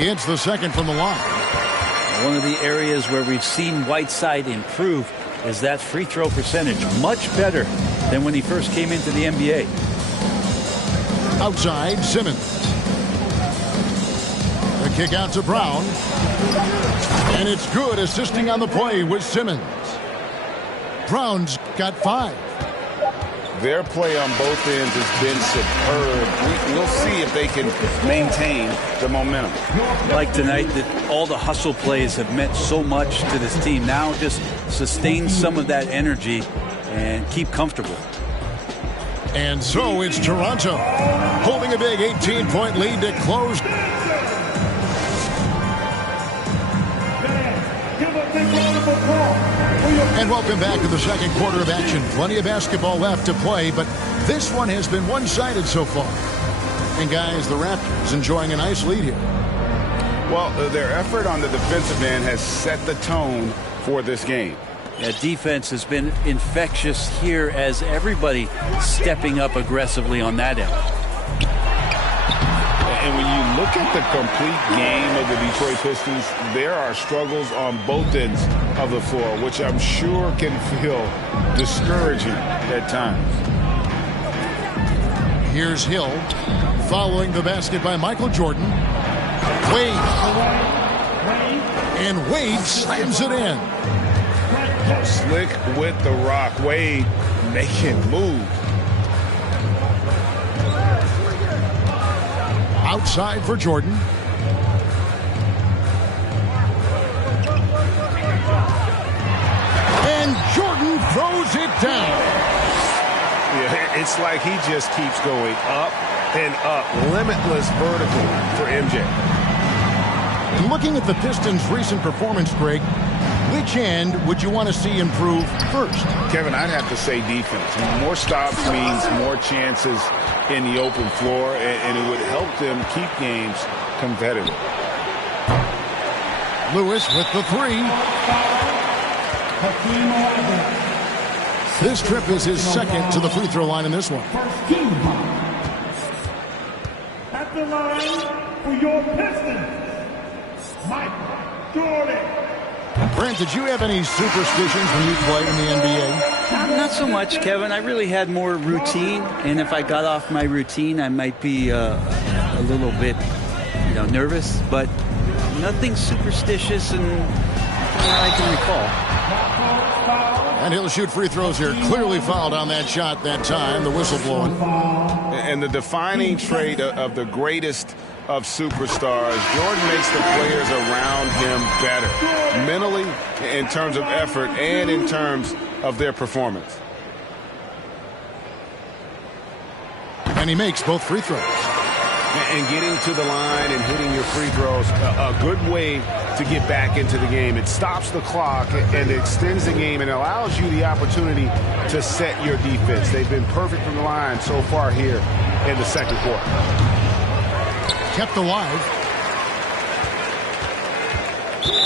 He hits the second from the line. One of the areas where we've seen Whiteside improve is that free throw percentage. Much better than when he first came into the NBA. Outside, Simmons. The kick out to Brown. And it's good, assisting on the play with Simmons. Brown's got 5. Their play on both ends has been superb. We'll see if they can maintain the momentum. Like tonight, that all the hustle plays have meant so much to this team. Now just sustain some of that energy and keep comfortable. And so it's Toronto holding a big 18-point lead to close. And welcome back to the second quarter of action. Plenty of basketball left to play, but this one has been one-sided so far. And guys, the Raptors enjoying a nice lead here. Well, their effort on the defensive end has set the tone for this game. Yeah, defense has been infectious here as everybody stepping up aggressively on that end. And when you look at the complete game of the Detroit Pistons, there are struggles on both ends of the floor, which I'm sure can feel discouraging at times. Here's Hill following the basket by Michael Jordan. Wade. And Wade slams it in. Slick with the rock. Wade making moves. Outside for Jordan. And Jordan throws it down. Yeah, it's like he just keeps going up and up. Limitless vertical for MJ. Looking at the Pistons' recent performance, Greg, which end would you want to see improve first? Kevin, I'd have to say defense. More stops means more chances in the open floor, and it would help them keep games competitive. Lewis with the 3. This trip is his second to the free throw line in this one. At the line for your Pistons, Michael Jordan. Brent, did you have any superstitions when you played in the NBA? Not so much, Kevin. I really had more routine, and if I got off my routine, I might be a little bit, nervous, but nothing superstitious and I can recall. And he'll shoot free throws here. Clearly fouled on that shot that time. The whistle blowing. And the defining trait of the greatest of superstars, Jordan makes the players around him better, mentally, in terms of effort, and in terms of their performance. And he makes both free throws. And getting to the line and hitting your free throws, a good way to get back into the game. It stops the clock and extends the game and allows you the opportunity to set your defense. They've been perfect from the line so far here in the second quarter. Kept alive.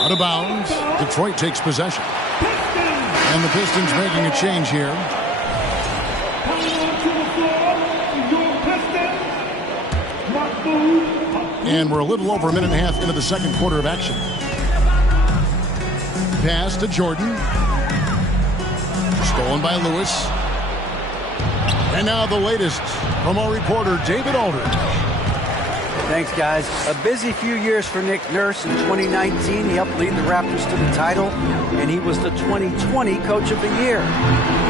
Out of bounds. Detroit takes possession. And the Pistons making a change here. And we're a little over a minute and a half into the second quarter of action. Pass to Jordan. Stolen by Lewis. And now the latest from our reporter, David Aldridge. Thanks, guys. A busy few years for Nick Nurse. In 2019, he helped lead the Raptors to the title, and he was the 2020 Coach of the Year.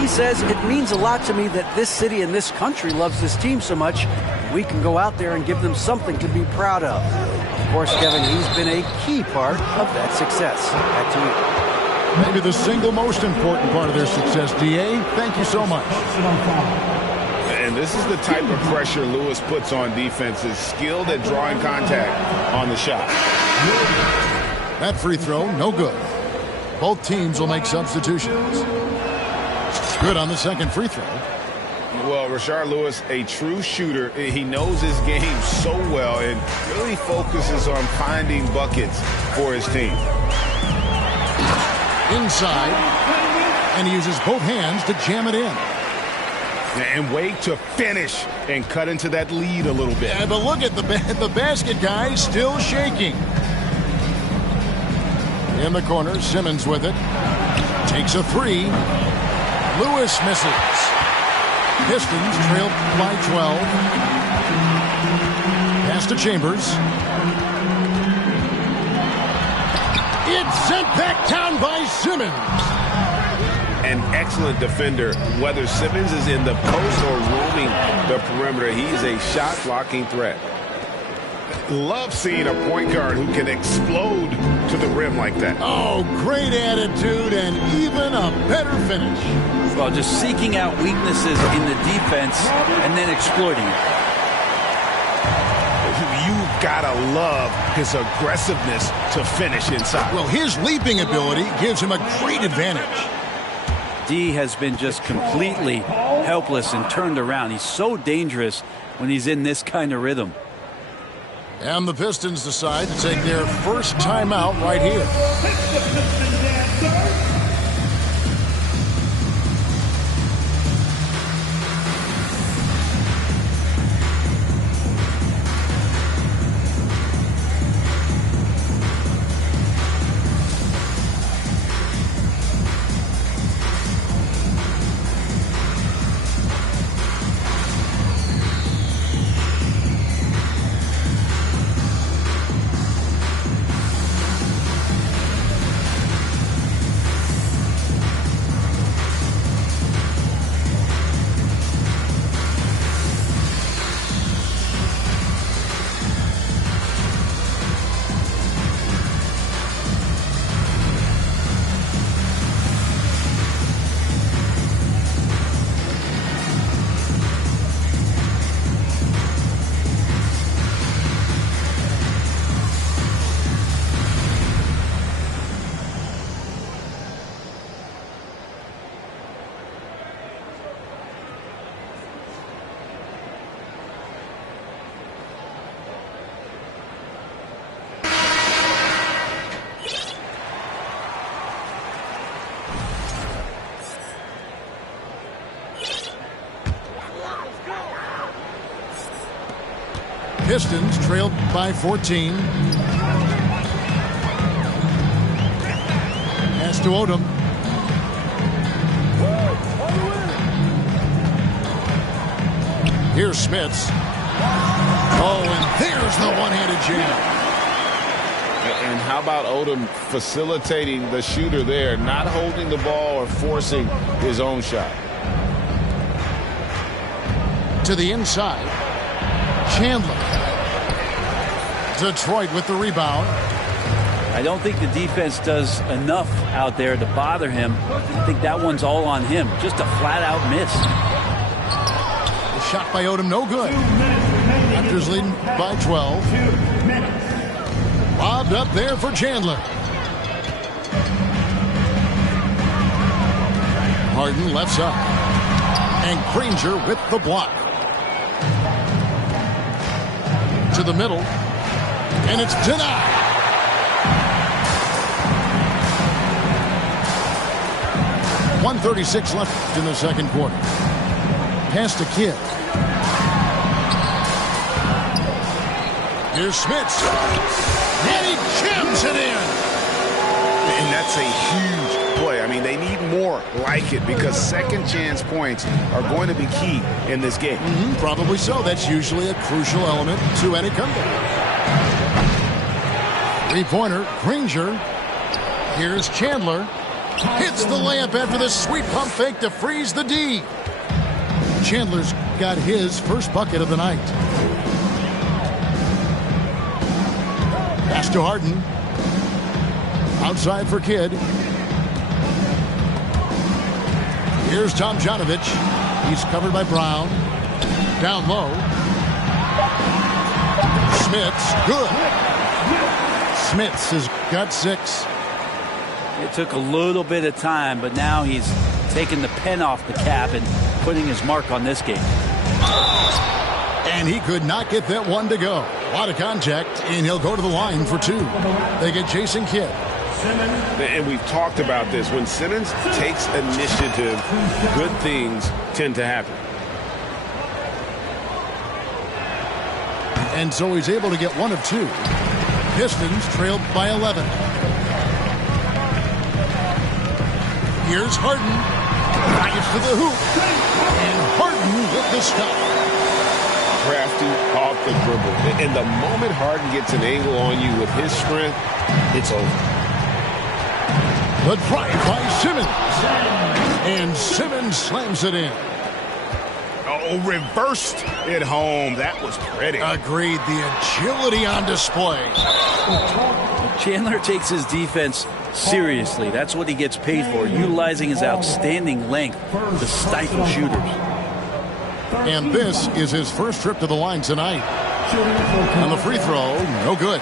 He says, it means a lot to me that this city and this country loves this team so much. We can go out there and give them something to be proud of. Of course, Kevin, he's been a key part of that success. Back to you. Maybe the single most important part of their success, D.A. Thank you so much. And this is the type of pressure Lewis puts on defenses, skilled at drawing contact on the shot. That free throw, no good. Both teams will make substitutions. Good on the second free throw. Well, Rashard Lewis, a true shooter. He knows his game so well and really focuses on finding buckets for his team. Inside, and he uses both hands to jam it in. And wait to finish and cut into that lead a little bit. Yeah, but look at the basket guy still shaking. In the corner, Simmons with it. Takes a three. Lewis misses. Pistons trail by 12. Pass to Chambers. It's sent back down by Simmons. An excellent defender, whether Simmons is in the post or roaming the perimeter. He is a shot-blocking threat. Love seeing a point guard who can explode to the rim like that. Oh, great attitude and even a better finish. Well, just seeking out weaknesses in the defense and then exploiting it. You've got to love his aggressiveness to finish inside. Well, his leaping ability gives him a great advantage. D has been just completely helpless and turned around. He's so dangerous when he's in this kind of rhythm. And the Pistons decide to take their first timeout right here. Pistons trailed by 14. Pass to Odom. Here's Smits. Oh, and there's the one-handed jam. And how about Odom facilitating the shooter there, not holding the ball or forcing his own shot. To the inside. Chandler. Detroit with the rebound. I don't think the defense does enough out there to bother him. I think that one's all on him. Just a flat-out miss. The shot by Odom, no good. Raptors leading by 12. Lobbed up there for Chandler. Harden left side. And Granger with the block. To the middle. And it's denied. .136 left in the second quarter. Pass to Kidd. Here's Smits. And he jams it in. And that's a huge play. I mean, they need more like it because second chance points are going to be key in this game. Probably so. That's usually a crucial element to any comeback. Three-pointer, Granger. Here's Chandler. Hits the layup after the sweet pump fake to freeze the D. Chandler's got his first bucket of the night. Pass to Harden. Outside for Kidd. Here's Tomjanovich. He's covered by Brown. Down low. Smits, good. Smits has got 6. It took a little bit of time, but now he's taking the pen off the cap and putting his mark on this game. And he could not get that one to go. A lot of contact, and he'll go to the line for 2. They get Jason Kidd. And we've talked about this. When Simmons takes initiative, good things tend to happen. And so he's able to get one of two. Pistons trailed by 11. Here's Harden. Drives to the hoop. And Harden with the stop. Crafty off the dribble. And the moment Harden gets an angle on you with his strength, it's over. The drive by Simmons. And Simmons slams it in. Oh, reversed it home. That was pretty. Agreed. The agility on display. Chandler takes his defense seriously. That's what he gets paid for, utilizing his outstanding length to stifle shooters. And this is his first trip to the line tonight. And the free throw, no good.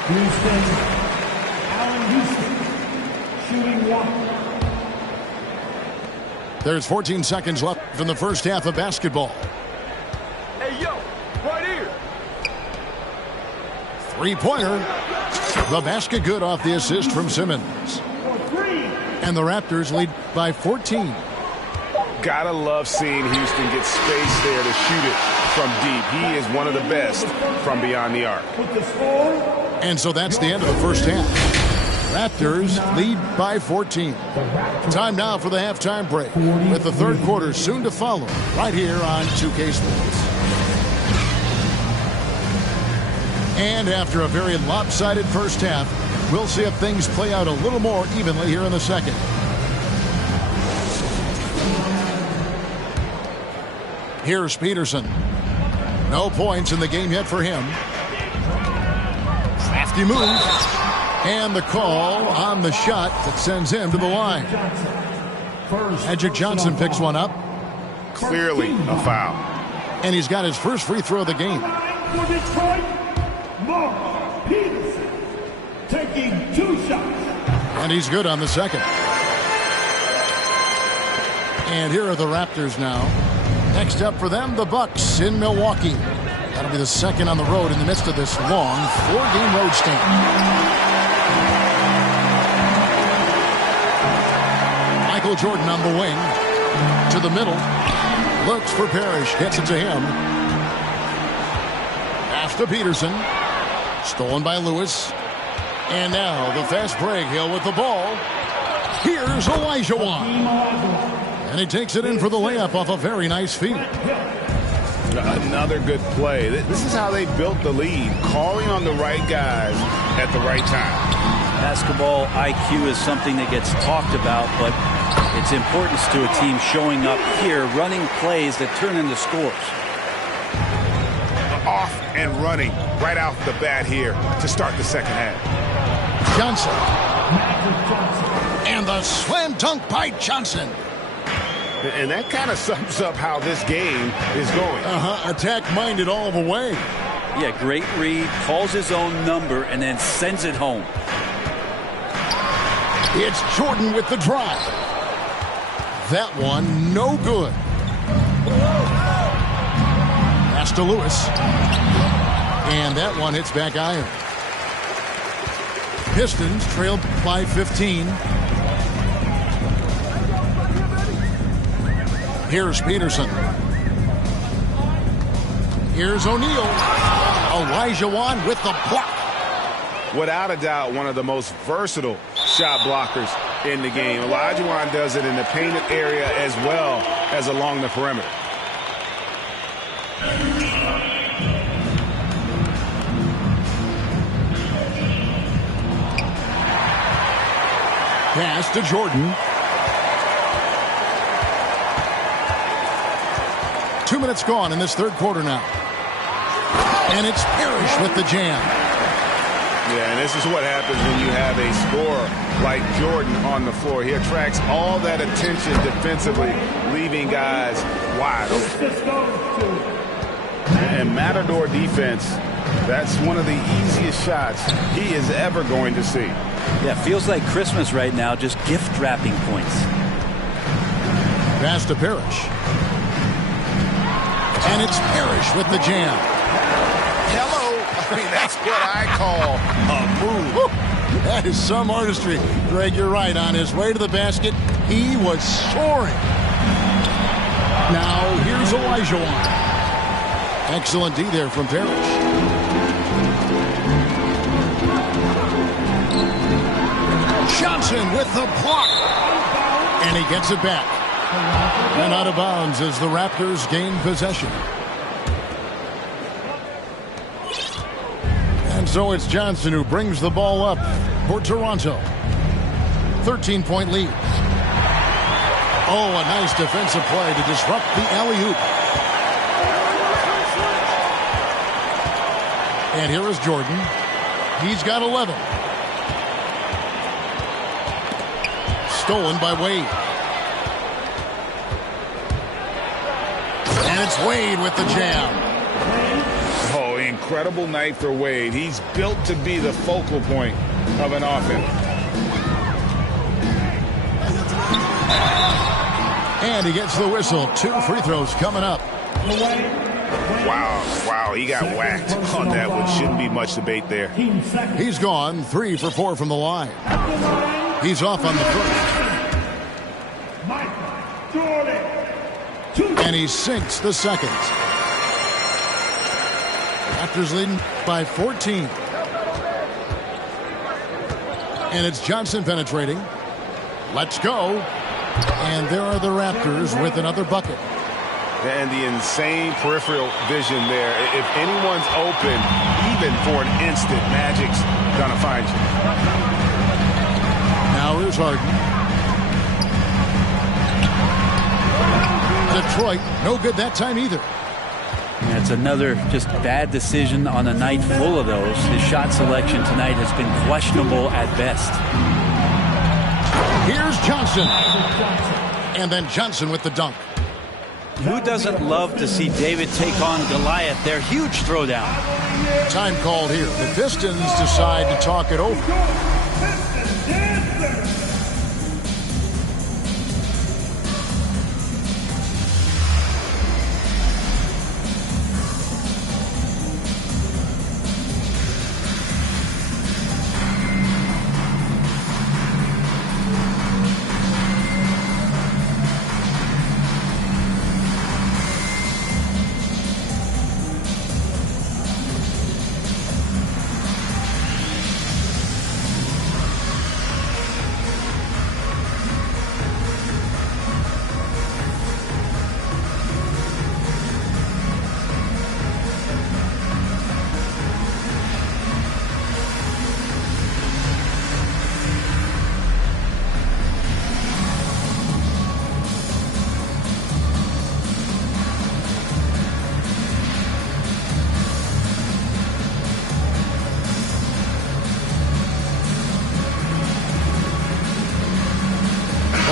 There's 14 seconds left in the first half of basketball. Hey, yo, right here. Three-pointer. The basket good off the assist from Simmons. And the Raptors lead by 14. Gotta love seeing Houston get space there to shoot it from deep. He is one of the best from beyond the arc. And so that's the end of the first half. Raptors lead by 14. Time now for the halftime break, with the third quarter soon to follow, right here on 2K Sports. And after a very lopsided first half, we'll see if things play out a little more evenly here in the second. Here's Peterson. No points in the game yet for him. Crafty move. And the call on the shot that sends him to the line. Magic Johnson picks one up. Clearly a foul. And he's got his first free throw of the game. For Detroit, Mark Peterson taking 2 shots. And he's good on the second. And here are the Raptors now. Next up for them, the Bucks in Milwaukee. That'll be the second on the road in the midst of this long 4-game road stand. Michael Jordan on the wing. To the middle. Looks for Parrish. Gets it to him. Pass to Peterson. Stolen by Lewis. And now the fast break. Hill with the ball. Here's Olajuwon. And he takes it in for the layup off a very nice feed. Another good play. This is how they built the lead. Calling on the right guys at the right time. Basketball IQ is something that gets talked about, but its importance to a team showing up here, running plays that turn into scores. Off and running right off the bat here to start the second half. Johnson. And the slam dunk by Johnson. And that kind of sums up how this game is going. Attack-minded all the way. Yeah, great read, calls his own number, and then sends it home. It's Jordan with the drive. That one, no good. Pass to Lewis. And that one hits back iron. Pistons trailed by 15. Here's Peterson. Here's O'Neal. Olajuwon with the block. Without a doubt, one of the most versatile shot blockers in the game. Olajuwon does it in the painted area as well as along the perimeter. Pass to Jordan. 2 minutes gone in this third quarter now. And it's Parrish with the jam. Yeah, and this is what happens when you have a scorer like Jordan on the floor. He attracts all that attention defensively, leaving guys wide open. And Matador defense, that's one of the easiest shots he is ever going to see. Yeah, feels like Christmas right now, just gift wrapping points. Pass to Parrish. And it's Parrish with the jam. Hello. I mean, that's what I call a move. Woo. That is some artistry. Greg, you're right. On his way to the basket, he was soaring. Now, here's Olajuwon. Excellent D there from Parrish. Johnson with the block. And he gets it back. And out of bounds as the Raptors gain possession. And so it's Johnson who brings the ball up for Toronto. 13-point lead. Oh, a nice defensive play to disrupt the alley-oop. And here is Jordan. He's got 11. Stolen by Wade. And it's Wade with the jam. Oh, incredible night for Wade. He's built to be the focal point of an offense. And he gets the whistle. 2 free throws coming up. Wow, he got whacked on that one. Shouldn't be much debate there. He's gone 3 for 4 from the line. He's off on the first. And he sinks the second. Raptors leading by 14. And it's Johnson penetrating. Let's go. And there are the Raptors with another bucket. And the insane peripheral vision there. If anyone's open, even for an instant, Magic's gonna find you. Now here's Harden. Detroit, no good that time either. That's another just bad decision on a night full of those. His shot selection tonight has been questionable at best. Here's Johnson. And then Johnson with the dunk. Who doesn't love to see David take on Goliath? Their huge throwdown. Time called here. The Pistons decide to talk it over.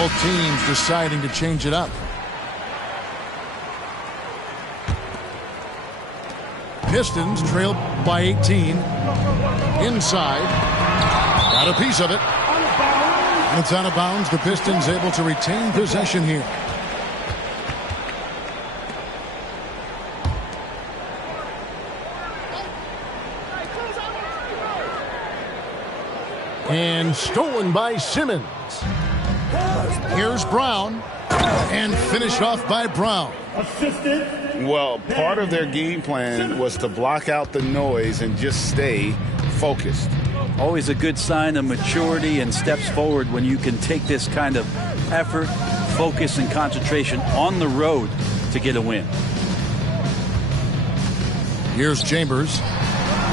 Both teams deciding to change it up. Pistons trail by 18. Inside. Got a piece of it. And it's out of bounds. The Pistons able to retain possession here. And stolen by Simmons. Here's Brown. And finished off by Brown. Well, part of their game plan was to block out the noise and just stay focused. Always a good sign of maturity and steps forward when you can take this kind of effort, focus, and concentration on the road to get a win. Here's Chambers.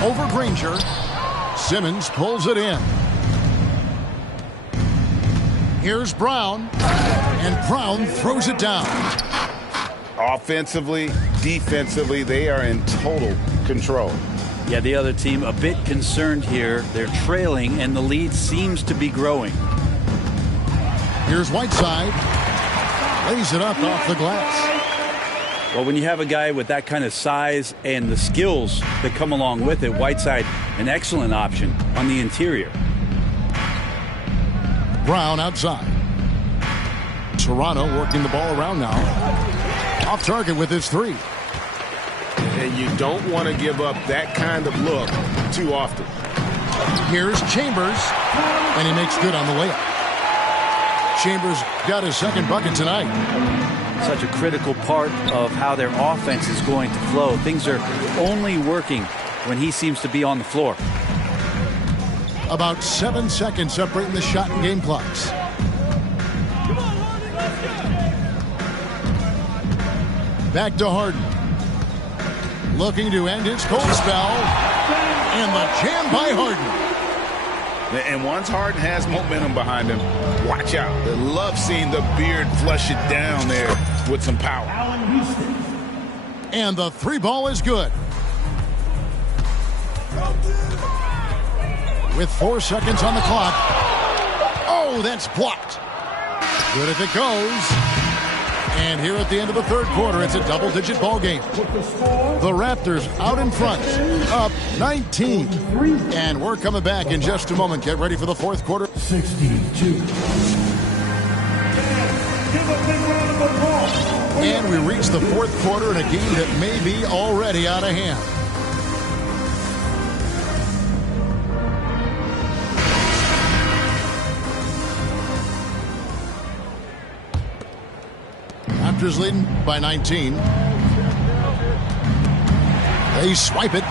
Over Granger. Simmons pulls it in. Here's Brown. And Brown throws it down. Offensively, defensively, they are in total control. Yeah, the other team a bit concerned here. They're trailing, and the lead seems to be growing. Here's Whiteside. Lays it up off the glass. Well, when you have a guy with that kind of size and the skills that come along with it, Whiteside, an excellent option on the interior. Brown outside. Toronto working the ball around now. Off target with his three. And you don't want to give up that kind of look too often. Here's Chambers. And he makes good on the layup. Chambers got his second bucket tonight. Such a critical part of how their offense is going to flow. Things are only working when he seems to be on the floor. About 7 seconds separating the shot and game clocks. Back to Harden. Looking to end his cold spell. And the jam by Harden. And once Harden has momentum behind him, watch out. They love seeing the beard flush it down there with some power. And the three ball is good. With 4 seconds on the clock. Oh, that's blocked. Good if it goes. And here at the end of the third quarter, it's a double-digit ball game. The Raptors out in front, up 19. And we're coming back in just a moment. Get ready for the fourth quarter. 62. Give a big round of applause. And we reach the fourth quarter in a game that may be already out of hand. Raptors leading by 19. They swipe it.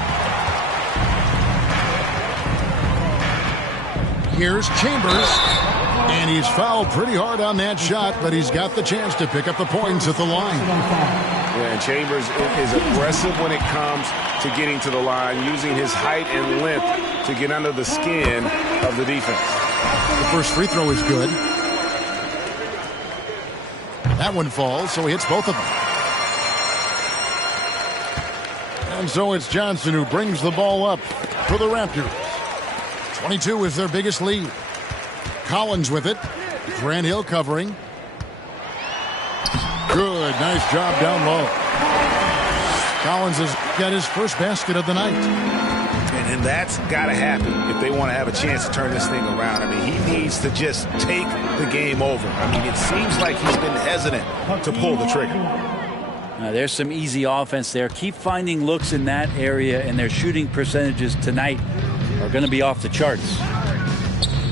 Here's Chambers. And he's fouled pretty hard on that shot, but he's got the chance to pick up the points at the line. Yeah, and Chambers is aggressive when it comes to getting to the line, using his height and length to get under the skin of the defense. The first free throw is good. That one falls, so he hits both of them. And so it's Johnson who brings the ball up for the Raptors. 22 is their biggest lead. Collins with it. Grant Hill covering. Good, nice job down low. Collins has got his first basket of the night. And that's got to happen if they want to have a chance to turn this thing around. I mean, he needs to just take the game over. I mean, it seems like he's been hesitant to pull the trigger. There's some easy offense there. Keep finding looks in that area, and their shooting percentages tonight are going to be off the charts.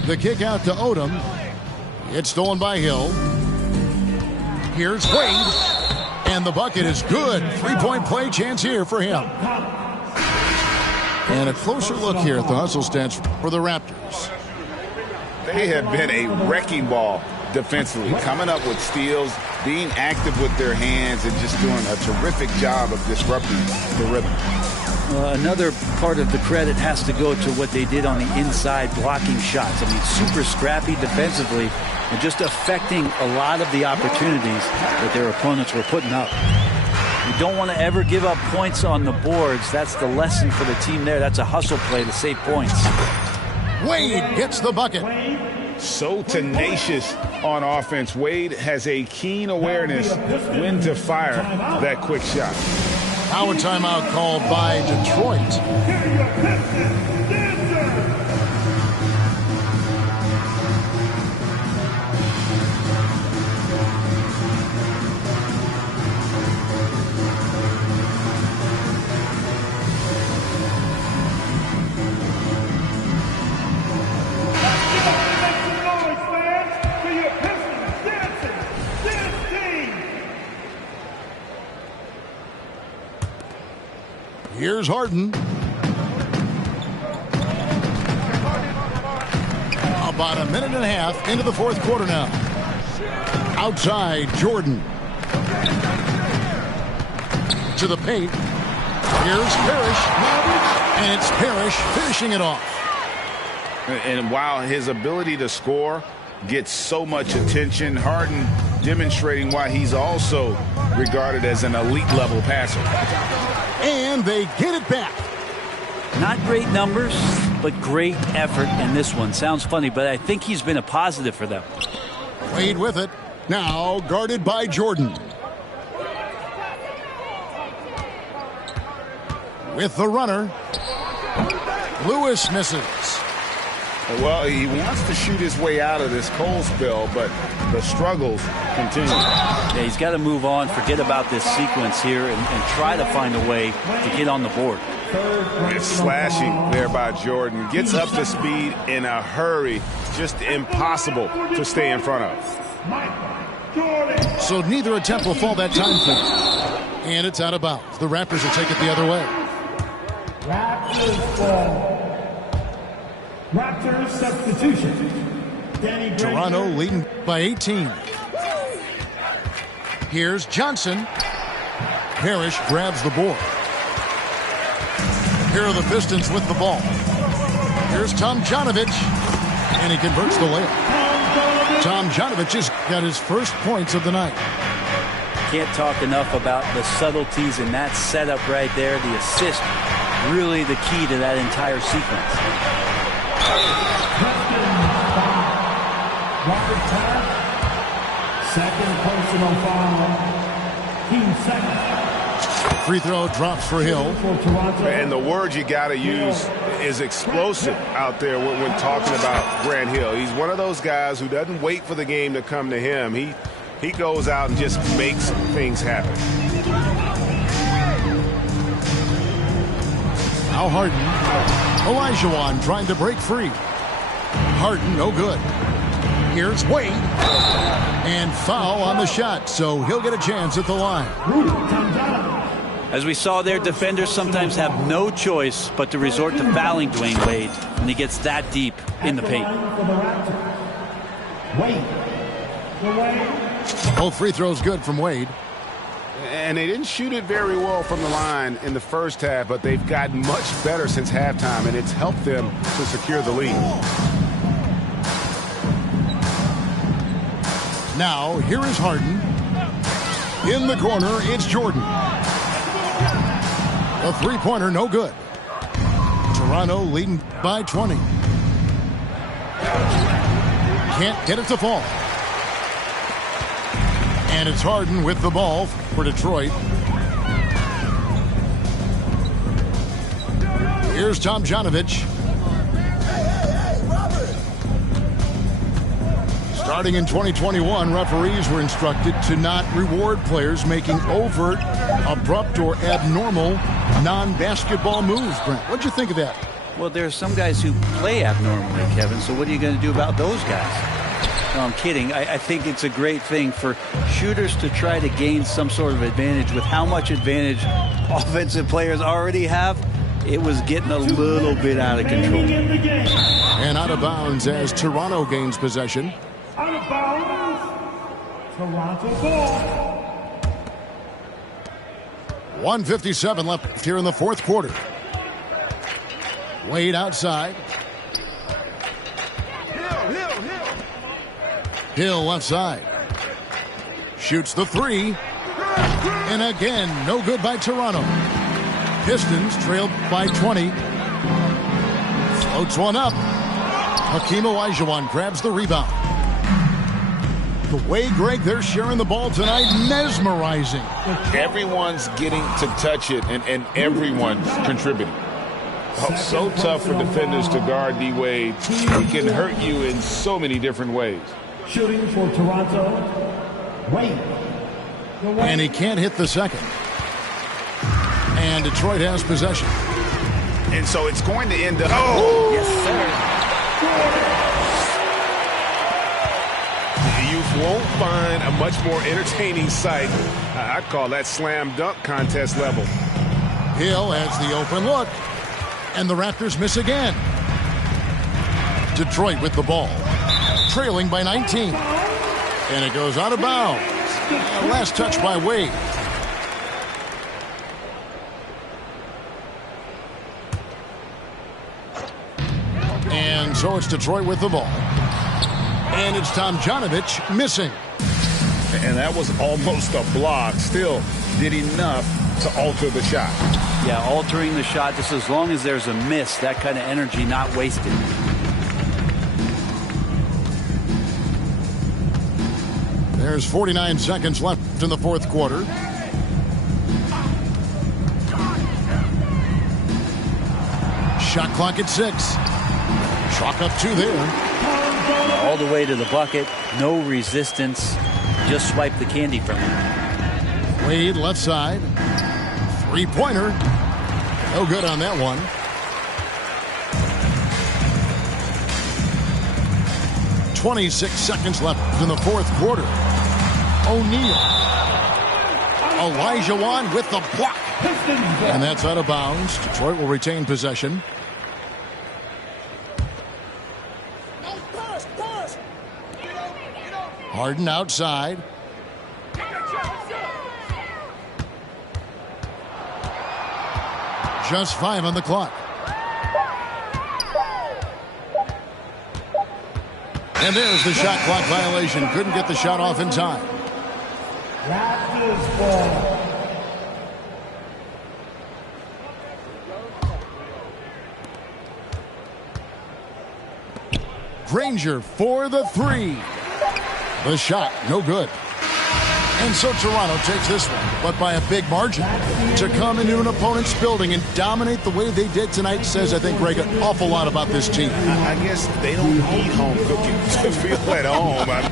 The kick out to Odom. It's stolen by Hill. Here's Wade. And the bucket is good. Three-point play chance here for him. And a closer look here at the hustle stats for the Raptors. They have been a wrecking ball defensively, coming up with steals, being active with their hands, and just doing a terrific job of disrupting the rhythm. Another part of the credit has to go to what they did on the inside blocking shots. I mean, super scrappy defensively and just affecting a lot of the opportunities that their opponents were putting up. You don't want to ever give up points on the boards. That's the lesson for the team there. That's a hustle play to save points. Wade gets the bucket. So tenacious on offense. Wade has a keen awareness when to fire that quick shot. Now a timeout called by Detroit. Here's Harden. About a minute and a half into the fourth quarter now. Outside, Jordan. To the paint. Here's Parrish. And it's Parrish finishing it off. And while his ability to score gets so much attention, Harden demonstrating why he's also regarded as an elite level passer. And they get it back. Not great numbers, but great effort in this one. Sounds funny, but I think he's been a positive for them. Wade with it. Now guarded by Jordan. With the runner. Lewis misses. Well, he wants to shoot his way out of this cold spell, but the struggles continue. Yeah, he's got to move on, forget about this sequence here, and try to find a way to get on the board. It's slashing there by Jordan. Gets up to speed in a hurry. Just impossible to stay in front of. So neither attempt will fall that time for him. And it's out of bounds. The Raptors will take it the other way. Raptors ball. Raptors substitution. Danny Granger. Toronto leading by 18. Here's Johnson. Parrish grabs the board. Here are the Pistons with the ball. Here's Tomjanovich, and he converts the layup. Tomjanovich has got his first points of the night. Can't talk enough about the subtleties in that setup right there. The assist, really the key to that entire sequence. Robert Taft, second personal foul. Team second. Free throw drops for Hill. For Toronto. And the word you got to use is explosive out there when talking about Grant Hill. He's one of those guys who doesn't wait for the game to come to him. He goes out and just makes things happen. Now Harden. Olajuwon trying to break free. Harden, no good. Here's Wade. And foul on the shot, so he'll get a chance at the line. As we saw there, defenders sometimes have no choice but to resort to fouling Dwayne Wade when he gets that deep in the paint. Both free throws good from Wade. And they didn't shoot it very well from the line in the first half, but they've gotten much better since halftime, and it's helped them to secure the lead. Now, here is Harden. In the corner, it's Jordan. A three-pointer, no good. Toronto leading by 20. Can't get it to fall. And it's Harden with the ball for Detroit. Here's Tomjanovich. Starting in 2021, referees were instructed to not reward players making overt, abrupt, or abnormal non-basketball moves. Brent, what'd you think of that? Well, there are some guys who play abnormally, Kevin, so what are you going to do about those guys? No, I'm kidding. I think it's a great thing for shooters to try to gain some sort of advantage. With how much advantage offensive players already have, it was getting a little bit out of control. And out of bounds as Toronto gains possession. Out of bounds. Toronto ball. 1:57 left here in the fourth quarter. Wade outside. Hill left side. Shoots the three. And again, no good by Toronto. Pistons trailed by 20. Floats one up. Hakeem Olajuwon grabs the rebound. The way, Greg, they're sharing the ball tonight, mesmerizing. Everyone's getting to touch it, and everyone's contributing. Oh, so tough for defenders to guard D. Wade. He can hurt you in so many different ways. Shooting for Toronto. Wade. And he can't hit the second. And Detroit has possession. And so it's going to end up... Oh! Yes, sir. You won't find a much more entertaining sight. I'd call that slam dunk contest level. Hill has the open look. And the Raptors miss again. Detroit with the ball. Trailing by 19. And it goes out of bounds. Last touch by Wade. And so it's Detroit with the ball. And it's Tomjanovich missing. And that was almost a block. Still did enough to alter the shot. Yeah, altering the shot, just as long as there's a miss, that kind of energy not wasted. There's 49 seconds left in the fourth quarter. Shot clock at 6. Chalk up 2 there. All the way to the bucket, no resistance, just swipe the candy from him. Wade left side. Three-pointer. No good on that one. .26 seconds left in the fourth quarter. O'Neal. Olajuwon with the block. And that's out of bounds. Detroit will retain possession. Harden outside. Just 5 on the clock. And there's the shot clock violation. Couldn't get the shot off in time. Raptors ball. Granger for the 3. The shot, no good. And so Toronto takes this one, but by a big margin. To come into an opponent's building and dominate the way they did tonight says, I think, Greg, an awful lot about this team. I guess they don't need home cooking to feel at home.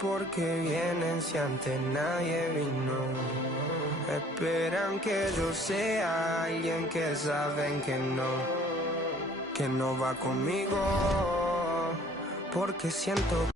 Porque vienen si antes nadie vino. Esperan que yo sea alguien que saben que no va conmigo. Porque siento